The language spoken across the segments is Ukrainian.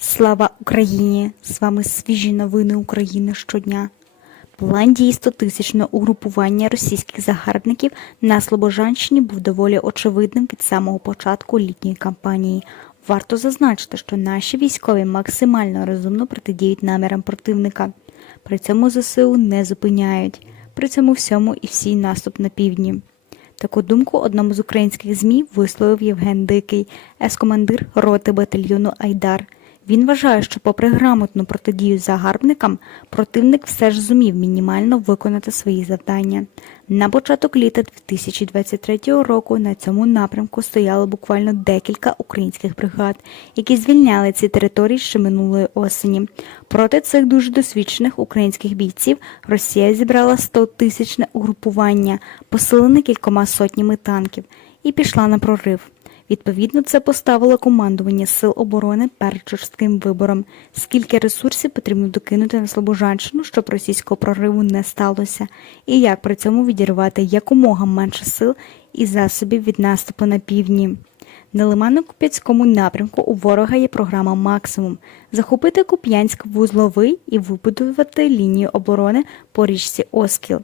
Слава Україні! З вами свіжі новини України щодня. План дій 100-тисячного угрупування російських загарбників на Слобожанщині був доволі очевидним від самого початку літньої кампанії. Варто зазначити, що наші військові максимально розумно протидіють намірам противника. При цьому ЗСУ не зупиняють. При цьому всьому і всій наступ на півдні. Таку думку одному з українських ЗМІ висловив Євген Дикий, ескомандир роти батальйону Айдар. Він вважає, що, попри грамотну протидію загарбникам, противник все ж зумів мінімально виконати свої завдання. На початок літа 2023 року на цьому напрямку стояло буквально декілька українських бригад, які звільняли ці території ще минулої осені. Проти цих дуже досвідчених українських бійців Росія зібрала 100-тисячне угрупування, посилене кількома сотнями танків, і пішла на прорив. Відповідно, це поставило командування Сил оборони перед жорстким вибором, скільки ресурсів потрібно докинути на Слобожанщину, щоб російського прориву не сталося, і як при цьому відірвати якомога менше сил і засобів від наступу на півдні. На Лимано-Куп'янському напрямку у ворога є програма Максимум захопити Куп'янськ вузловий і вибудувати лінію оборони по річці Оскіл.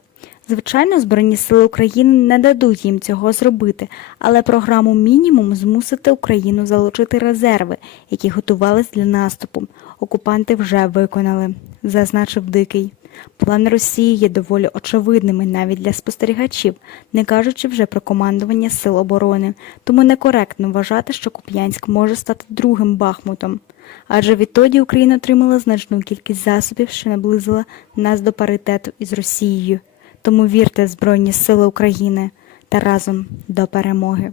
Звичайно, Збройні сили України не дадуть їм цього зробити, але програму мінімум змусити Україну залучити резерви, які готувались для наступу. Окупанти вже виконали, зазначив Дикий. План Росії є доволі очевидними навіть для спостерігачів, не кажучи вже про командування сил оборони, тому некоректно вважати, що Куп'янськ може стати другим Бахмутом. Адже відтоді Україна отримала значну кількість засобів, що наблизила нас до паритету із Росією. Тому вірте в Збройні Сили України та разом до перемоги.